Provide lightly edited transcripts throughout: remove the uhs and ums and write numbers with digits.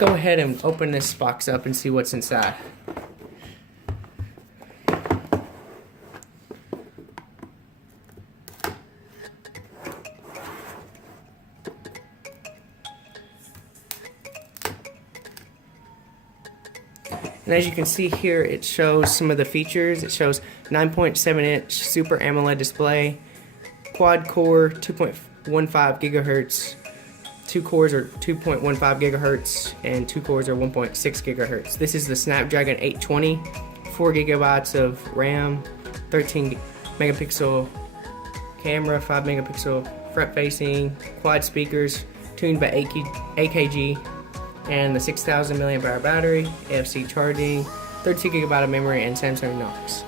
Go ahead and open this box up and see what's inside. And as you can see here, it shows some of the features. It shows 9.7-inch Super AMOLED display, quad core 2.15 gigahertz, 2 cores are 2.15 gigahertz, and 2 cores are 1.6 gigahertz. This is the Snapdragon 820, 4 gigabytes of RAM, 13 megapixel camera, 5 megapixel front facing, quad speakers, tuned by AKG, and the 6,000 milliamp hour battery, NFC charging, 32 gigabyte of memory, and Samsung Knox.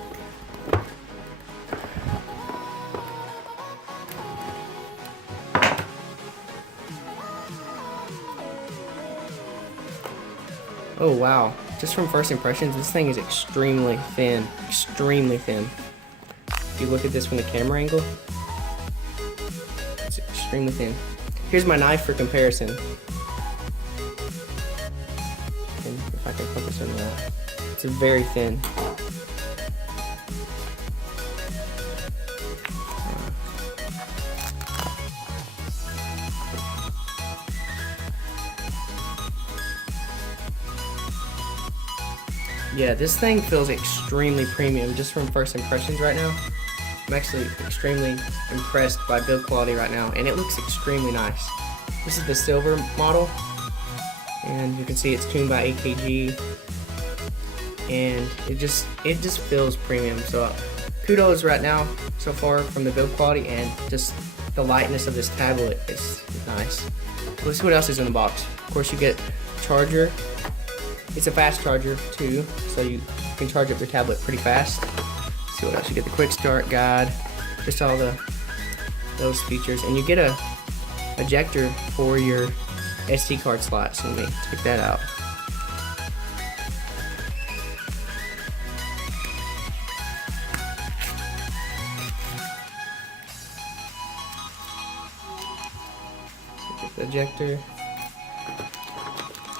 Oh wow, just from first impressions, this thing is extremely thin, extremely thin. If you look at this from the camera angle, it's extremely thin. Here's my knife for comparison. And if I can focus on that, it's very thin. Yeah, this thing feels extremely premium just from first impressions right now. I'm actually extremely impressed by build quality right now, and it looks extremely nice. This is the silver model, and you can see it's tuned by AKG, and it just feels premium. So kudos right now so far from the build quality, and just the lightness of this tablet is nice. Let's see what else is in the box. Of course, you get a charger. It's a fast charger too, so you can charge up your tablet pretty fast. Let's see what else. You get the quick start guide, just all those features, and you get a ejector for your SD card slot. So let me take that out. Get the ejector.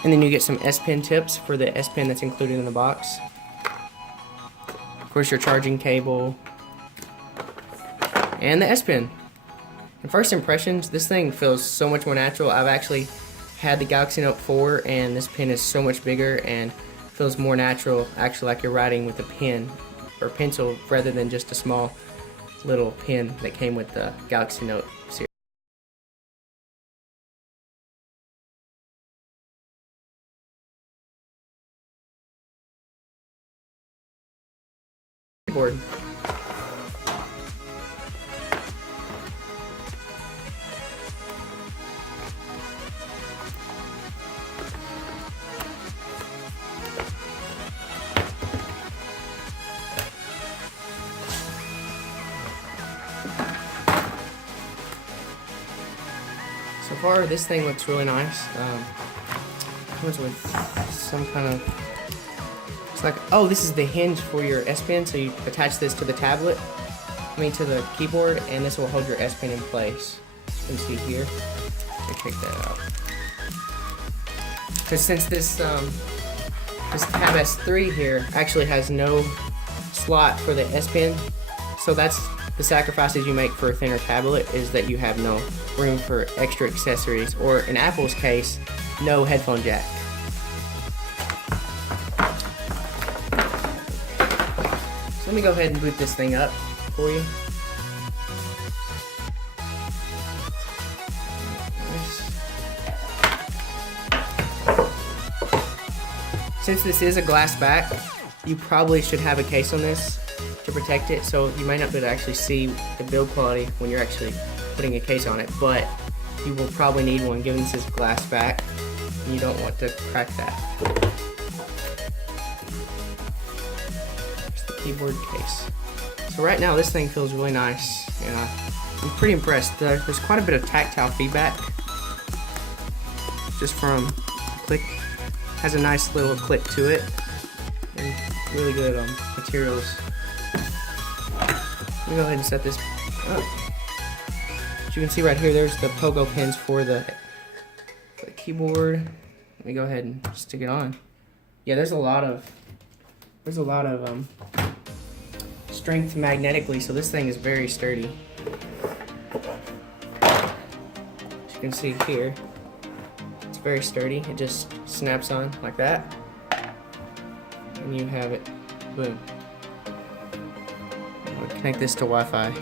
And then you get some S Pen tips for the S Pen that's included in the box. Of course, your charging cable and the S Pen. In first impressions, this thing feels so much more natural. I've actually had the Galaxy Note 4, and this pen is so much bigger and feels more natural, actually like you're writing with a pen or pencil rather than just a small little pen that came with the Galaxy Note series. Board. So far, this thing looks really nice. Comes with some kind of. It's like, oh, this is the hinge for your S Pen, so you attach this to the tablet, to the keyboard, and this will hold your S Pen in place. As you can see here. Let me take that out. Because since this Tab S3 here actually has no slot for the S Pen, so that's the sacrifices you make for a thinner tablet, is that you have no room for extra accessories, or in Apple's case, no headphone jack. So let me go ahead and boot this thing up for you. Since this is a glass back, you probably should have a case on this to protect it, so you might not be able to actually see the build quality when you're actually putting a case on it, but you will probably need one given this is glass back, and you don't want to crack that. It's the keyboard case. So right now this thing feels really nice, and I'm pretty impressed. There's quite a bit of tactile feedback, just from click. Has a nice little click to it, and really good materials. Let me go ahead and set this up. As you can see right here, there's the pogo pins for the keyboard. let me go ahead and stick it on. Yeah, there's a lot of strength magnetically, so this thing is very sturdy. As you can see here, it's very sturdy. It just snaps on like that, and you have it. Boom. I'm gonna connect this to Wi-Fi.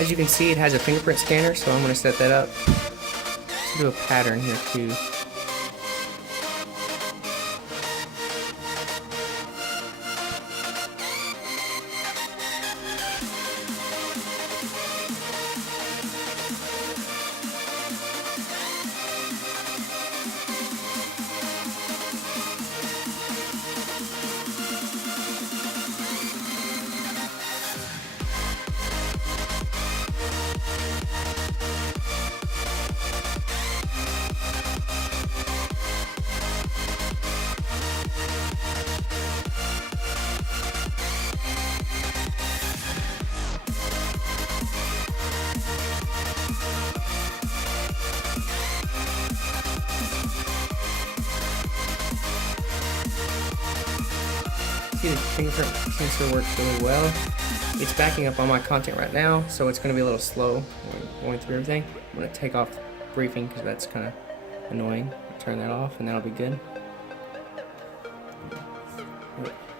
As you can see, it has a fingerprint scanner, so I'm going to set that up. Let's do a pattern here too. See, the fingerprint sensor works really well. It's backing up all my content right now, so it's going to be a little slow going through everything. I'm going to take off briefing because that's kind of annoying. Turn that off and that'll be good.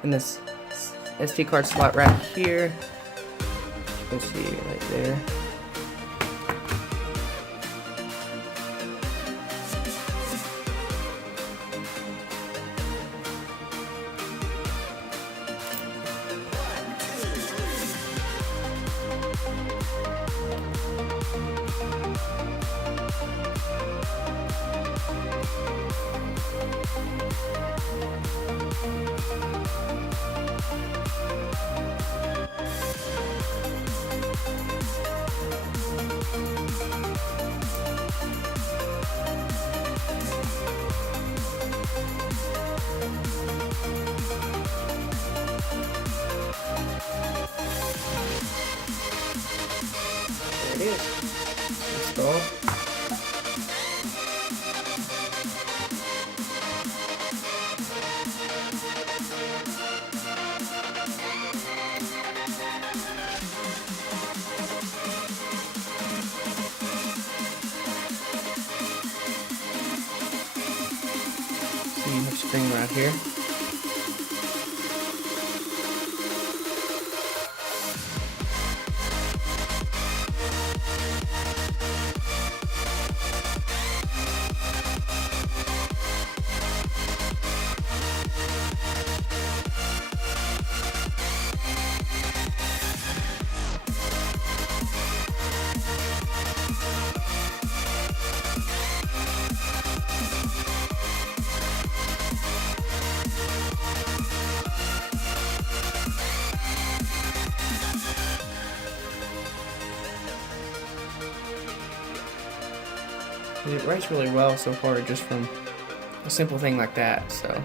And this SD card slot right here, you can see right there. There it is. Install. So you have spring right here. It writes really well so far, just from a simple thing like that, so